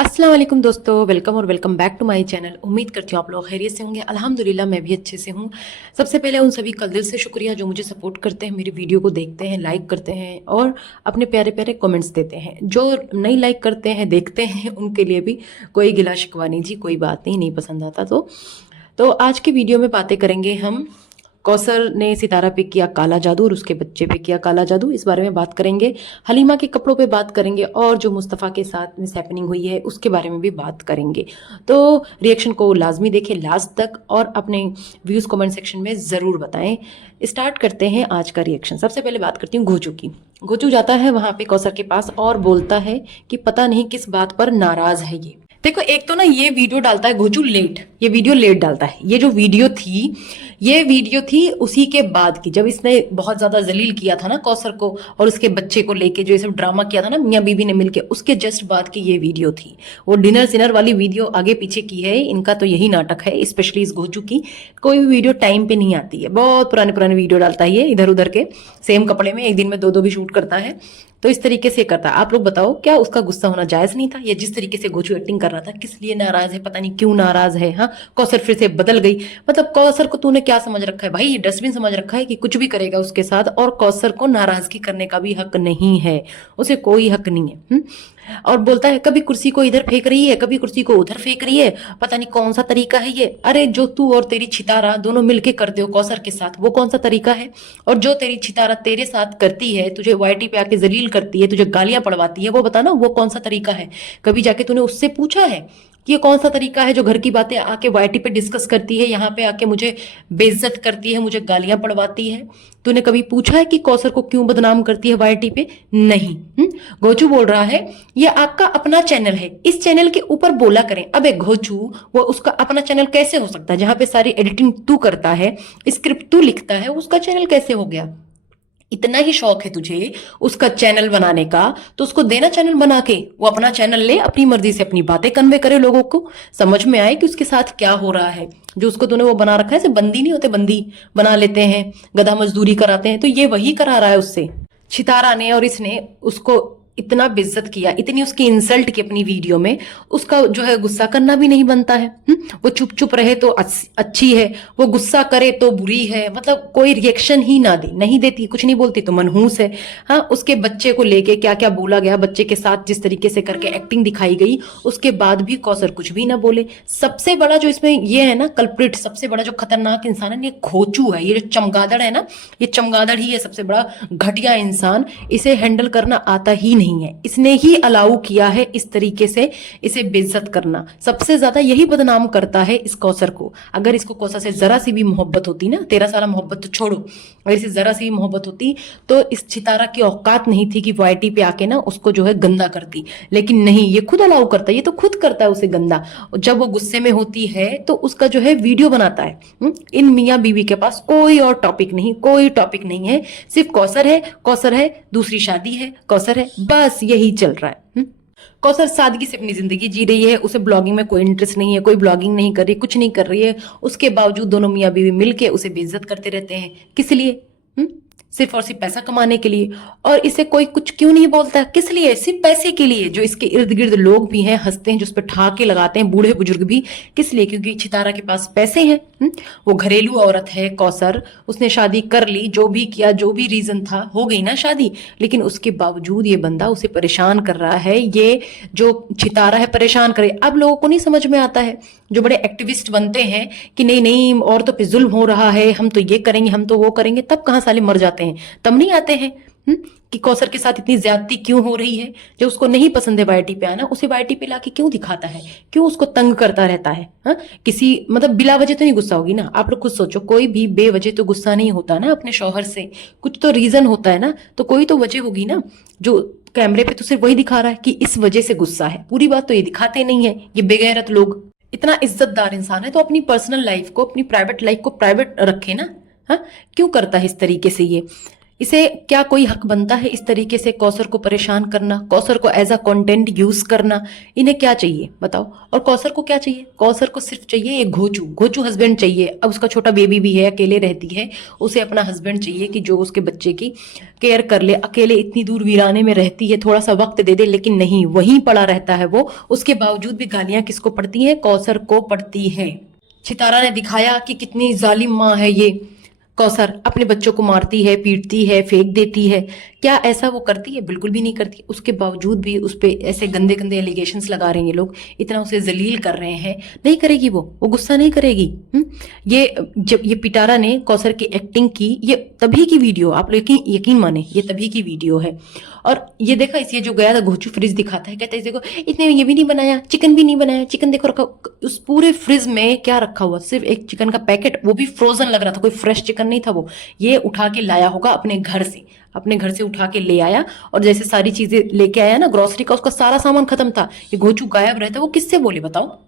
अस्सलाम वालेकुम दोस्तों, वेलकम और welcome back to my channel. उम्मीद करती हूँ आप लोग खैरियत से होंगे। अल्हम्दुलिल्लाह मैं भी अच्छे से हूँ। सबसे पहले उन सभी का दिल से शुक्रिया जो मुझे सपोर्ट करते हैं, मेरी वीडियो को देखते हैं, लाइक करते हैं और अपने प्यारे प्यारे कमेंट्स देते हैं। जो नहीं लाइक करते हैं, देखते हैं, उनके लिए भी कोई गिला शिकवा नहीं जी, कोई बात नहीं, नहीं पसंद आता तो आज की वीडियो में बातें करेंगे हम। कौसर ने सितारा पे किया काला जादू और उसके बच्चे पे किया काला जादू, इस बारे में बात करेंगे। हलीमा के कपड़ों पे बात करेंगे और जो मुस्तफ़ा के साथ मिस हैपनिंग हुई है उसके बारे में भी बात करेंगे। तो रिएक्शन को लाजमी देखें लास्ट तक और अपने व्यूज़ कमेंट सेक्शन में ज़रूर बताएं। स्टार्ट करते हैं आज का रिएक्शन। सबसे पहले बात करती हूँ घोचू की। घोचू जाता है वहाँ पे कौसर के पास और बोलता है कि पता नहीं किस बात पर नाराज़ है ये। देखो, एक तो ना ये वीडियो डालता है घोचू लेट, ये वीडियो लेट डालता है। ये जो वीडियो थी, ये वीडियो थी उसी के बाद की, जब इसने बहुत ज्यादा जलील किया था ना कौसर को और उसके बच्चे को लेके, जो ये सब ड्रामा किया था ना मियाँ बीबी ने मिलके, उसके जस्ट बाद की ये वीडियो थी। वो डिनर सिनर वाली वीडियो आगे पीछे की है, इनका तो यही नाटक है, स्पेशली इस घोचू की। कोई भी वीडियो टाइम पे नहीं आती है, बहुत पुराने पुराने वीडियो डालता है ये इधर उधर के, सेम कपड़े में, एक दिन में दो दो भी शूट करता है। तो इस तरीके से करता है। आप लोग बताओ, क्या उसका गुस्सा होना जायज नहीं था? या जिस तरीके से घोचू एक्टिंग कर रहा था, किस लिए नाराज है, पता नहीं क्यों नाराज है। हाँ, कौसर फिर से बदल गई। मतलब कौसर को तूने क्या समझ रखा है भाई? ये डस्टबिन समझ रखा है कि कुछ भी करेगा उसके साथ, और कौसर को नाराजगी करने का भी हक नहीं है, उसे कोई हक नहीं है। और बोलता है कभी कुर्सी को इधर फेंक रही है, कभी कुर्सी को उधर फेंक रही है, पता नहीं कौन सा तरीका है ये। अरे जो तू और तेरी छितारा दोनों मिलके करते हो कौसर के साथ, वो कौन सा तरीका है? और जो तेरी छितारा तेरे साथ करती है, तुझे वाईटी पे आके जलील करती है, तुझे गालियां पड़वाती है, वो बता ना, वो कौन सा तरीका है? कभी जाके तूने उससे पूछा है कि ये कौन सा तरीका है जो घर की बातें आके वाईटी पे डिस्कस करती है, यहाँ पे आके मुझे बेइज्जत करती है, मुझे गालियां पड़वाती है? तूने कभी पूछा है कि कौसर को क्यों बदनाम करती है वाईटी पे? नहीं। घोचू बोल रहा है ये आपका अपना चैनल है, इस चैनल के ऊपर बोला करें। अबे घोचू, वो उसका अपना चैनल कैसे हो सकता है जहां पे सारी एडिटिंग तू करता है, स्क्रिप्ट तू लिखता है, उसका चैनल कैसे हो गया? इतना ही शौक है तुझे उसका चैनल बनाने का, तो उसको देना चैनल बना के, वो अपना चैनल ले, अपनी मर्जी से अपनी बातें कन्वे करे, लोगों को समझ में आए कि उसके साथ क्या हो रहा है। जो उसको तूने वो बना रखा है, से बंदी नहीं होते, बंदी बना लेते हैं, गधा मजदूरी कराते हैं, तो ये वही करा रहा है उससे। छितारा ने और इसने उसको इतना बेइज्जत किया, इतनी उसकी इंसल्ट की अपनी वीडियो में, उसका जो है गुस्सा करना भी नहीं बनता है। वो चुप चुप रहे तो अच्छी है, वो गुस्सा करे तो बुरी है। मतलब कोई रिएक्शन ही ना दे, नहीं देती, कुछ नहीं बोलती तो मनहूस है। हाँ, उसके बच्चे को लेके क्या क्या बोला गया, बच्चे के साथ जिस तरीके से करके एक्टिंग दिखाई गई, उसके बाद भी कौसर कुछ भी ना बोले। सबसे बड़ा जो इसमें ये है ना कल्प्रिट, सबसे बड़ा जो खतरनाक इंसान है, ये घोचू है, ये जो चमगादड़ है ना, ये चमगादड़ ही है सबसे बड़ा घटिया इंसान। इसे हैंडल करना आता ही नहीं है, इसने ही अलाउ किया है इस तरीके से इसे बेइज्जत करना। सबसे ज्यादा यही बदनाम करता है इस कौसर को। अगर इसको कौसर से जरा सी भी मोहब्बत होती ना, 13 साल मोहब्बत तो छोड़ो, अगर इसे जरा सी भी मोहब्बत होती तो इस छितारा की औकात नहीं थी कि वाईटी पे आके ना उसको जो है गंदा करती। लेकिन नहीं, ये खुद अलाउ करता है, ये तो खुद करता है उसे गंदा। जब वो गुस्से में होती है तो उसका जो है वीडियो बनाता है। इन मियाँ बीवी के पास कोई और टॉपिक नहीं, कोई टॉपिक नहीं है, सिर्फ कौसर है, कौसर है, दूसरी शादी है, कौसर है, बस यही चल रहा है। कौसर सादगी से अपनी जिंदगी जी रही है, उसे ब्लॉगिंग में कोई इंटरेस्ट नहीं है, कोई ब्लॉगिंग नहीं कर रही, कुछ नहीं कर रही है। उसके बावजूद दोनों मियाँ बीवी मिलके उसे बेइज्जत करते रहते हैं। किस लिए? सिर्फ और सिर्फ पैसा कमाने के लिए। और इसे कोई कुछ क्यों नहीं बोलता? किस लिए? सिर्फ पैसे के लिए। जो इसके इर्द गिर्द लोग भी हैं, हंसते हैं, जो उस पर ठहाके लगाते हैं, बूढ़े बुजुर्ग भी। किस लिए? क्योंकि छितारा के पास पैसे हैं। वो घरेलू औरत है कौसर, उसने शादी कर ली, जो भी किया, जो भी रीजन था, हो गई ना शादी, लेकिन उसके बावजूद ये बंदा उसे परेशान कर रहा है। ये जो छितारा है परेशान करे। अब लोगों को नहीं समझ में आता है, जो बड़े एक्टिविस्ट बनते हैं कि नहीं नहीं औरतों पे जुल्म हो रहा है, हम तो ये करेंगे, हम तो वो करेंगे, तब कहां साले मर जाते हैं, तब नहीं आते हैं कि कौसर के साथ इतनी ज्यादती क्यों हो रही है। जो उसको नहीं पसंद है वाईटी पे आना, उसे वाईटी पे लाके क्यों दिखाता है, क्यों उसको तंग करता रहता है। हा? किसी मतलब बिला वजह तो नहीं गुस्सा होगी ना। आप लोग खुद सोचो, कोई भी बेवजह तो गुस्सा नहीं होता ना अपने शौहर से, कुछ तो रीजन होता है ना, तो कोई तो वजह होगी ना। जो कैमरे पे तो सिर्फ वही दिखा रहा है कि इस वजह से गुस्सा है, पूरी बात तो ये दिखाते नहीं है ये बेगैरत लोग। इतना इज्जतदार इंसान है तो अपनी पर्सनल लाइफ को, अपनी प्राइवेट लाइफ को प्राइवेट रखे ना। हाँ, क्यों करता है इस तरीके से ये? इसे क्या कोई हक बनता है इस तरीके से कौसर को परेशान करना, कौसर को एज अ कंटेंट यूज करना? इन्हें क्या चाहिए बताओ? और कौसर को क्या चाहिए? कौसर को सिर्फ चाहिए एक घोचू घोचू हस्बैंड चाहिए। अब उसका छोटा बेबी भी है, अकेले रहती है, उसे अपना हस्बैंड चाहिए कि जो उसके बच्चे की केयर कर ले। अकेले इतनी दूर वीराने में रहती है, थोड़ा सा वक्त दे दे, लेकिन नहीं, वहीं पड़ा रहता है वो। उसके बावजूद भी गालियां किसको पड़ती हैं? कौसर को पड़ती है। सितारा ने दिखाया कि कितनी जालिम माँ है ये। कौसर अपने बच्चों को मारती है, पीटती है, फेंक देती है। क्या ऐसा वो करती है? बिल्कुल भी नहीं करती। उसके बावजूद भी उस पे ऐसे गंदे गंदे एलिगेशंस लगा रहे हैं ये लोग, इतना उसे जलील कर रहे हैं। नहीं करेगी वो गुस्सा नहीं करेगी। ये जब ये पिटारा ने कौसर की एक्टिंग की, ये तभी की वीडियो, आप लोग यकीन माने, ये तभी की वीडियो है। और ये देखा, इसे जो गया था घोचू फ्रिज दिखाता है, कहता है देखो इतने में ये भी नहीं बनाया, चिकन भी नहीं बनाया, चिकन देखो रखा। उस पूरे फ्रिज में क्या रखा हुआ? सिर्फ एक चिकन का पैकेट, वो भी फ्रोजन लग रहा था, कोई फ्रेश चिकन नहीं था वो। ये उठा के लाया होगा अपने घर से, अपने घर से उठा के ले आया, और जैसे सारी चीजें लेके आया ना ग्रोसरी का, उसका सारा सामान खत्म था। ये घोचू गायब रहता, वो किससे बोले बताओ?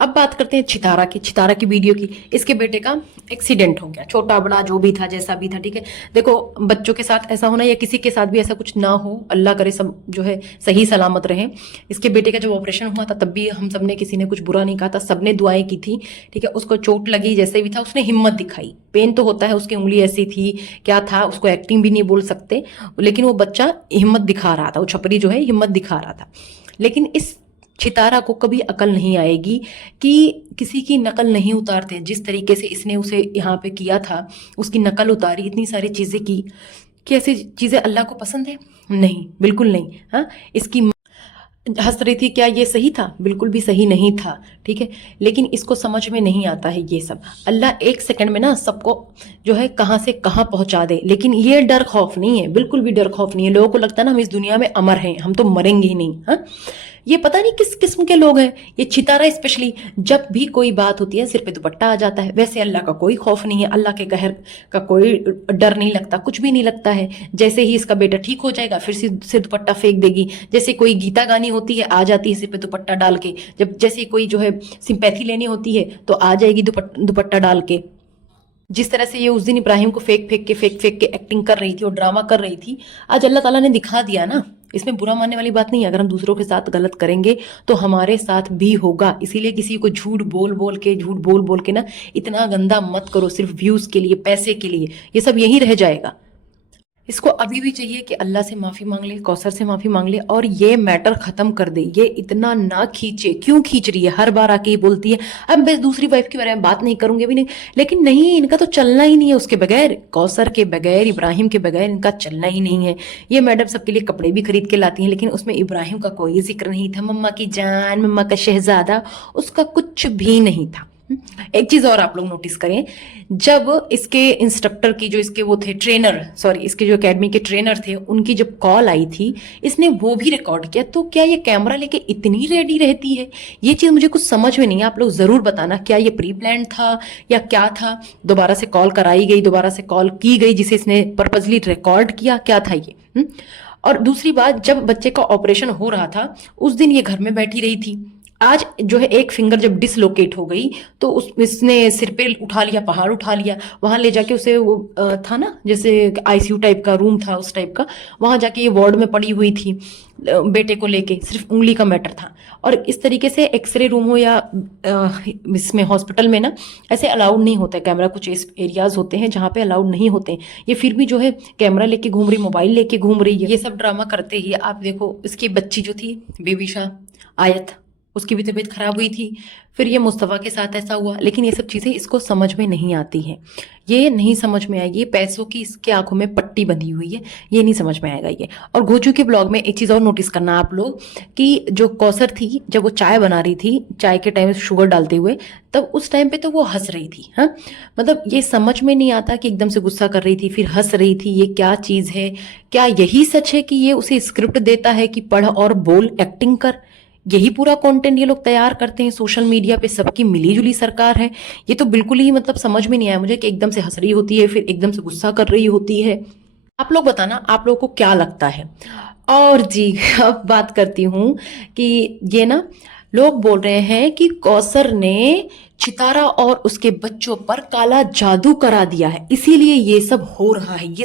अब बात करते हैं चितारा की वीडियो की। इसके बेटे का एक्सीडेंट हो गया, छोटा बड़ा जो भी था, जैसा भी था, ठीक है। देखो, बच्चों के साथ ऐसा होना या किसी के साथ भी ऐसा कुछ ना हो, अल्लाह करे सब जो है सही सलामत रहे। इसके बेटे का जब ऑपरेशन हुआ था तब भी हम सबने, किसी ने कुछ बुरा नहीं कहा था, सबने दुआएं की थी, ठीक है। उसको चोट लगी, जैसे भी था उसने हिम्मत दिखाई। पेन तो होता है, उसकी उंगली ऐसी थी, क्या था, उसको एक्टिंग भी नहीं बोल सकते, लेकिन वो बच्चा हिम्मत दिखा रहा था, वो छपरी जो है हिम्मत दिखा रहा था। लेकिन इस चितारा को कभी अकल नहीं आएगी कि किसी की नकल नहीं उतारते। जिस तरीके से इसने उसे यहाँ पे किया था, उसकी नकल उतारी, इतनी सारी चीजें की, कि ऐसी चीजें अल्लाह को पसंद है? नहीं, बिल्कुल नहीं। हाँ, इसकी हंस रही थी, क्या ये सही था? बिल्कुल भी सही नहीं था, ठीक है। लेकिन इसको समझ में नहीं आता है ये सब। अल्लाह एक सेकंड में ना सबको जो है कहाँ से कहाँ पहुंचा दे, लेकिन ये डर खौफ नहीं है, बिल्कुल भी डर खौफ नहीं है। लोगों को लगता है ना हम इस दुनिया में अमर हैं, हम तो मरेंगे ही नहीं। हाँ, ये पता नहीं किस किस्म के लोग हैं। ये चितारा स्पेशली, जब भी कोई बात होती है सिर पे दुपट्टा आ जाता है। वैसे अल्लाह का कोई खौफ नहीं है, अल्लाह के कहर का कोई डर नहीं लगता, कुछ भी नहीं लगता है। जैसे ही इसका बेटा ठीक हो जाएगा फिर सिर दुपट्टा फेंक देगी। जैसे कोई गीता गानी होती है, आ जाती है सिर पे दुपट्टा डाल के। जब जैसे कोई जो है सिंपैथी लेनी होती है तो आ जाएगी दुपट्टा डाल के। जिस तरह से ये उस दिन इब्राहिम को फेंक फेंक के एक्टिंग कर रही थी और ड्रामा कर रही थी, आज अल्लाह ताला ने दिखा दिया ना। इसमें बुरा मानने वाली बात नहीं है। अगर हम दूसरों के साथ गलत करेंगे तो हमारे साथ भी होगा। इसीलिए किसी को झूठ बोल बोल के ना इतना गंदा मत करो, सिर्फ व्यूज के लिए, पैसे के लिए। ये सब यही रह जाएगा। इसको अभी भी चाहिए कि अल्लाह से माफी मांग ले, कौसर से माफी मांग ले, और ये मैटर खत्म कर दे। ये इतना ना खींचे। क्यों खींच रही है? हर बार आके ये बोलती है अब मैं दूसरी वाइफ के बारे में बात नहीं करूंगी भी नहीं। लेकिन नहीं, इनका तो चलना ही नहीं है उसके बगैर, कौसर के बगैर, इब्राहिम के बगैर इनका चलना ही नहीं है। ये मैडम सबके लिए कपड़े भी खरीद के लाती हैं, लेकिन उसमें इब्राहिम का कोई जिक्र नहीं था। मम्मा की जान, मम्मा का शहजादा, उसका कुछ भी नहीं था। एक चीज और आप लोग नोटिस करें, जब इसके इंस्ट्रक्टर की, जो इसके वो थे ट्रेनर, सॉरी इसके जो एकेडमी के ट्रेनर थे, उनकी जब कॉल आई थी, इसने वो भी रिकॉर्ड किया। तो क्या ये कैमरा लेके इतनी रेडी रहती है? ये चीज मुझे कुछ समझ में नहीं है। आप लोग जरूर बताना, क्या ये प्री प्लान था या क्या था? दोबारा से कॉल कराई गई, दोबारा से कॉल की गई, जिसे इसने पर्पजली रिकॉर्ड किया, क्या था ये? और दूसरी बात, जब बच्चे का ऑपरेशन हो रहा था उस दिन ये घर में बैठी रही थी। आज जो है एक फिंगर जब डिसलोकेट हो गई तो इसने सिर पे उठा लिया, पहाड़ उठा लिया, वहां ले जाके उसे वो था ना जैसे आईसीयू टाइप का रूम था, उस टाइप का, वहां जाके ये वार्ड में पड़ी हुई थी बेटे को लेके। सिर्फ उंगली का मैटर था। और इस तरीके से एक्सरे रूम हो या इसमें हॉस्पिटल में ना ऐसे अलाउड नहीं होता है कैमरा। कुछ एरियाज होते हैं जहाँ पे अलाउड नहीं होते हैं। ये फिर भी जो है कैमरा लेके घूम रही, मोबाइल लेके घूम रही है। ये सब ड्रामा करते ही आप देखो, इसकी बच्ची जो थी बेबीशा आयत, उसकी भी तबीयत खराब हुई थी। फिर ये मुस्तफ़ा के साथ ऐसा हुआ। लेकिन ये सब चीज़ें इसको समझ में नहीं आती हैं। ये नहीं समझ में आएगी। पैसों की इसके आंखों में पट्टी बंधी हुई है, ये नहीं समझ में आएगा ये। और घोचू के ब्लॉग में एक चीज़ और नोटिस करना आप लोग, कि जो कौसर थी जब वो चाय बना रही थी, चाय के टाइम शुगर डालते हुए, तब उस टाइम पे तो वो हंस रही थी। हाँ, मतलब ये समझ में नहीं आता कि एकदम से गुस्सा कर रही थी फिर हंस रही थी, ये क्या चीज़ है? क्या यही सच है कि ये उसे स्क्रिप्ट देता है कि पढ़ और बोल, एक्टिंग कर? यही पूरा कंटेंट ये लोग तैयार करते हैं सोशल मीडिया पे? सबकी मिलीजुली सरकार है। ये तो बिल्कुल ही मतलब समझ में नहीं आया मुझे कि एकदम से हंस रही होती है फिर एकदम से गुस्सा कर रही होती है। आप लोग बताना, आप लोगों को क्या लगता है? और जी अब बात करती हूँ कि ये ना लोग बोल रहे हैं कि कौसर ने चितारा और उसके बच्चों पर काला जादू करा दिया है, इसीलिए ये सब हो रहा है। ये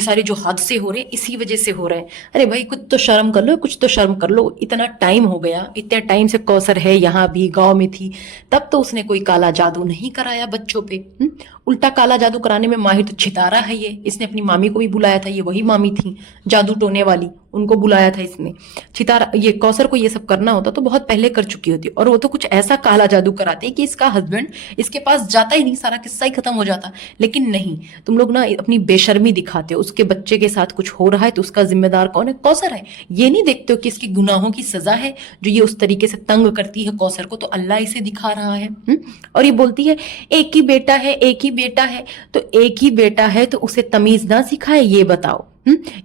सारे जो हादसे हो रहे हैं इसी वजह से हो रहे हैं। अरे भाई कुछ तो शर्म कर लो, कुछ तो शर्म कर लो। इतना टाइम हो गया, इतने टाइम से कौसर है यहाँ भी, गांव में थी, तब तो उसने कोई काला जादू नहीं कराया बच्चों पे। उल्टा काला जादू कराने में माहिर तो चितारा है ये। इसने अपनी मामी को भी बुलाया था, ये वही मामी थी जादू टोने वाली, उनको बुलाया था इसने। चितारा ये कौसर को ये सब करना होता तो बहुत पहले कर चुकी होती, और वो तो कुछ ऐसा काला जादू कराती है कि इसका हस्बैंड इसके पास जाता ही नहीं, सारा किस्सा ही खत्म हो जाता। लेकिन नहीं, तुम लोग ना अपनी बेशर्मी दिखाते हो। उसके बच्चे के साथ कुछ हो रहा है तो उसका जिम्मेदार कौन है? कौसर है। ये नहीं देखते हो कि इसके गुनाहों की सजा है जो ये उस तरीके से तंग करती है कौसर को, तो अल्लाह इसे दिखा रहा है। और ये बोलती है एक ही बेटा है, एक ही बेटा है। तो एक ही बेटा है तो उसे तमीज ना सिखाए, ये बताओ।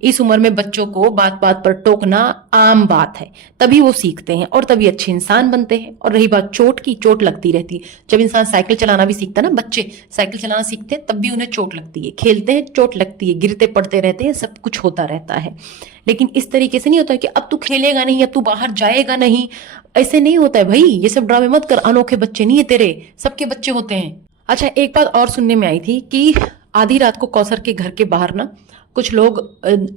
इस उम्र में बच्चों को बात बात पर टोकना आम बात है, तभी वो सीखते हैं और तभी अच्छे इंसान बनते हैं। और रही बात चोट की, चोट लगती रहती है। जब इंसान साइकिल चलाना भी सीखता है ना, बच्चे साइकिल चलाना सीखते हैं तब भी उन्हें चोट लगती है, खेलते हैं चोट लगती है, गिरते पड़ते रहते हैं, सब कुछ होता रहता है। लेकिन इस तरीके से नहीं होता कि अब तू खेलेगा नहीं, अब तू बाहर जाएगा नहीं, ऐसे नहीं होता है भाई। ये सब ड्रामे मत कर, अनोखे बच्चे नहीं है तेरे, सबके बच्चे होते हैं। अच्छा, एक बात और सुनने में आई थी कि आधी रात को कौसर के घर के बाहर ना कुछ लोग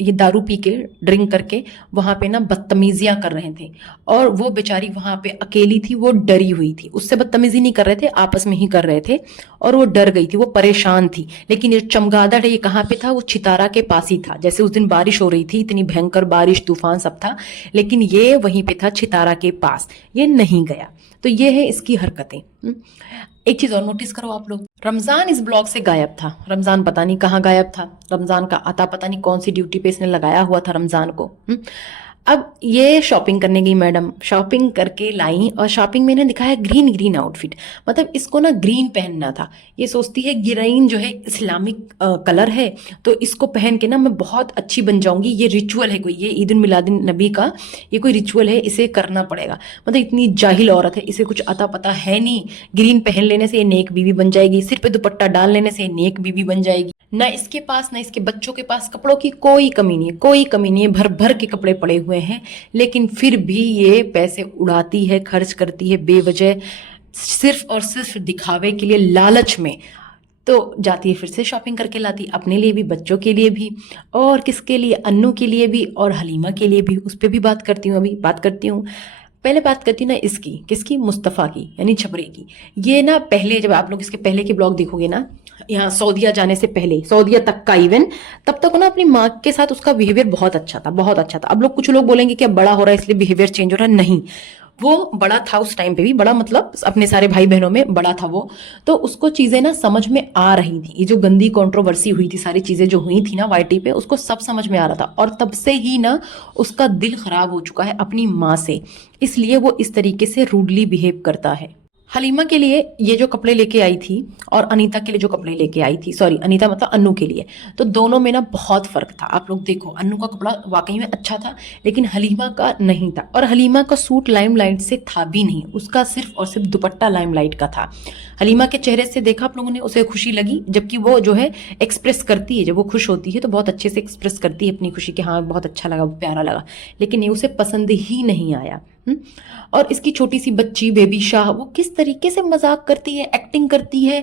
ये दारू पी के ड्रिंक करके वहां पे ना बदतमीजियां कर रहे थे, और वो बेचारी वहां पे अकेली थी, वो डरी हुई थी। उससे बदतमीजी नहीं कर रहे थे, आपस में ही कर रहे थे, और वो डर गई थी, वो परेशान थी। लेकिन ये चमगादड़ ये कहाँ पे था? वो चितारा के पास ही था। जैसे उस दिन बारिश हो रही थी, इतनी भयंकर बारिश, तूफान सब था, लेकिन ये वहीं पे था चितारा के पास, ये नहीं गया। तो ये है इसकी हरकतें। एक चीज और नोटिस करो आप लोग, रमजान इस ब्लॉग से गायब था। रमजान पता नहीं कहाँ गायब था, रमजान का आता पता नहीं कौन सी ड्यूटी पे इसने लगाया हुआ था रमजान को। अब ये शॉपिंग करने गई मैडम, शॉपिंग करके लाई, और शॉपिंग में इन्हें दिखाया ग्रीन ग्रीन आउटफिट, मतलब इसको ना ग्रीन पहनना था। ये सोचती है ग्रीन जो है इस्लामिक कलर है, तो इसको पहन के ना मैं बहुत अच्छी बन जाऊंगी, ये रिचुअल है कोई, ये ईद उल मिलादुन नबी का ये कोई रिचुअल है, इसे करना पड़ेगा। मतलब इतनी जाहिल औरत है, इसे कुछ अता पता है नहीं। ग्रीन पहन लेने से ये नेक बीवी बन जाएगी, सिर पे दुपट्टा डाल लेने से ये नेक बीवी बन जाएगी। ना इसके पास, ना इसके बच्चों के पास कपड़ों की कोई कमी नहीं है, कोई कमी नहीं है, भर भर के कपड़े पड़े हुए हैं। लेकिन फिर भी ये पैसे उड़ाती है, खर्च करती है बेवजह, सिर्फ और सिर्फ दिखावे के लिए, लालच में। तो जाती है फिर से शॉपिंग करके लाती, अपने लिए भी, बच्चों के लिए भी, और किसके लिए? अन्नू के लिए भी और हलीमा के लिए भी। उस पर भी बात करती हूँ, अभी बात करती हूँ। पहले बात करती हूँ ना इसकी, किसकी? मुस्तफ़ा की, यानी छपरे की। ये ना पहले, जब आप लोग इसके पहले के ब्लॉग देखोगे ना, यहाँ सऊदीया जाने से पहले, सऊदीया तक का इवन, तब तक ना अपनी माँ के साथ उसका बिहेवियर बहुत अच्छा था, बहुत अच्छा था। अब लोग, कुछ लोग बोलेंगे कि अब बड़ा हो रहा है इसलिए बिहेवियर चेंज हो रहा है, नहीं, वो बड़ा था उस टाइम पे भी, बड़ा मतलब अपने सारे भाई बहनों में बड़ा था वो। तो उसको चीजें ना समझ में आ रही थी, ये जो गंदी कंट्रोवर्सी हुई थी, सारी चीजें जो हुई थी ना वाईटी पे, उसको सब समझ में आ रहा था। और तब से ही ना उसका दिल खराब हो चुका है अपनी माँ से, इसलिए वो इस तरीके से रूडली बिहेव करता है। हलीमा के लिए ये जो कपड़े लेके आई थी, और अनीता के लिए जो कपड़े लेके आई थी, सॉरी अनीता मतलब अन्नू के लिए, तो दोनों में ना बहुत फर्क था। आप लोग देखो, अन्नू का कपड़ा वाकई में अच्छा था, लेकिन हलीमा का नहीं था। और हलीमा का सूट लाइमलाइट से था भी नहीं, उसका सिर्फ और सिर्फ दुपट्टा लाइमलाइट का था। हलीमा के चेहरे से देखा आप लोगों ने, उसे खुशी लगी, जबकि वो जो है एक्सप्रेस करती है, जब वो खुश होती है तो बहुत अच्छे से एक्सप्रेस करती है अपनी खुशी कि हाँ बहुत अच्छा लगा, प्यारा लगा, लेकिन ये उसे पसंद ही नहीं आया। और इसकी छोटी सी बच्ची बेबी शाह, वो किस तरीके से मजाक करती है, एक्टिंग करती है,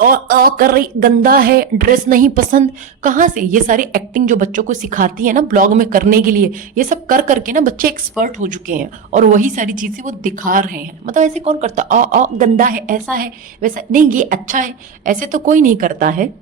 और कर रही, गंदा है, ड्रेस नहीं पसंद। कहाँ से ये सारी एक्टिंग जो बच्चों को सिखाती है ना ब्लॉग में करने के लिए, ये सब कर करके ना बच्चे एक्सपर्ट हो चुके हैं, और वही सारी चीजें वो दिखा रहे हैं। मतलब ऐसे कौन करता? गंदा है, ऐसा है, वैसा नहीं, ये अच्छा है, ऐसे तो कोई नहीं करता है।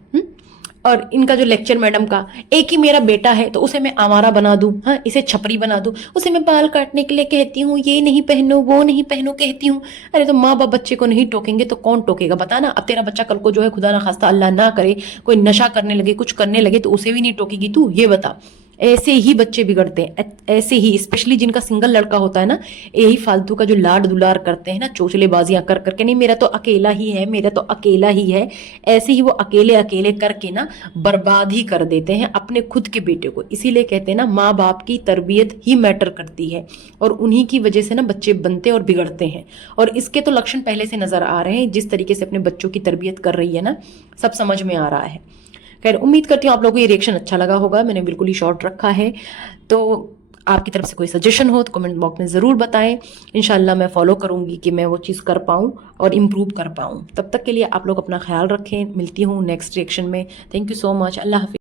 और इनका जो लेक्चर मैडम का, एक ही मेरा बेटा है तो उसे मैं आवारा बना दूं, हाँ इसे छपरी बना दूं, उसे मैं बाल काटने के लिए कहती हूँ, ये नहीं पहनो, वो नहीं पहनो कहती हूँ। अरे तो माँ बाप बच्चे को नहीं टोकेंगे तो कौन टोकेगा? बताना। अब तेरा बच्चा कल को जो है, खुदा ना खास्ता अल्लाह ना करे, कोई नशा करने लगे, कुछ करने लगे, तो उसे भी नहीं टोकेगी तू? ये बता। ऐसे ही बच्चे बिगड़ते हैं, ऐसे ही, स्पेशली जिनका सिंगल लड़का होता है ना, यही फालतू का जो लाड दुलार करते हैं ना, चोचलेबाजियां कर करके, नहीं मेरा तो अकेला ही है, मेरा तो अकेला ही है, ऐसे ही वो अकेले अकेले करके ना बर्बाद ही कर देते हैं अपने खुद के बेटे को। इसीलिए कहते हैं ना, माँ बाप की तरबियत ही मैटर करती है, और उन्हीं की वजह से ना बच्चे बनते और बिगड़ते हैं। और इसके तो लक्षण पहले से नजर आ रहे हैं, जिस तरीके से अपने बच्चों की तरबियत कर रही है ना, सब समझ में आ रहा है। खैर, उम्मीद करती हूँ आप लोगों को ये रिएक्शन अच्छा लगा होगा, मैंने बिल्कुल ही शॉर्ट रखा है। तो आपकी तरफ से कोई सजेशन हो तो कमेंट बॉक्स में ज़रूर बताएं। इंशाल्लाह मैं फॉलो करूँगी कि मैं वो चीज़ कर पाऊँ और इम्प्रूव कर पाऊँ। तब तक के लिए आप लोग अपना ख्याल रखें। मिलती हूँ नेक्स्ट रिएक्शन में। Thank you so much. अल्लाह हाफिज़।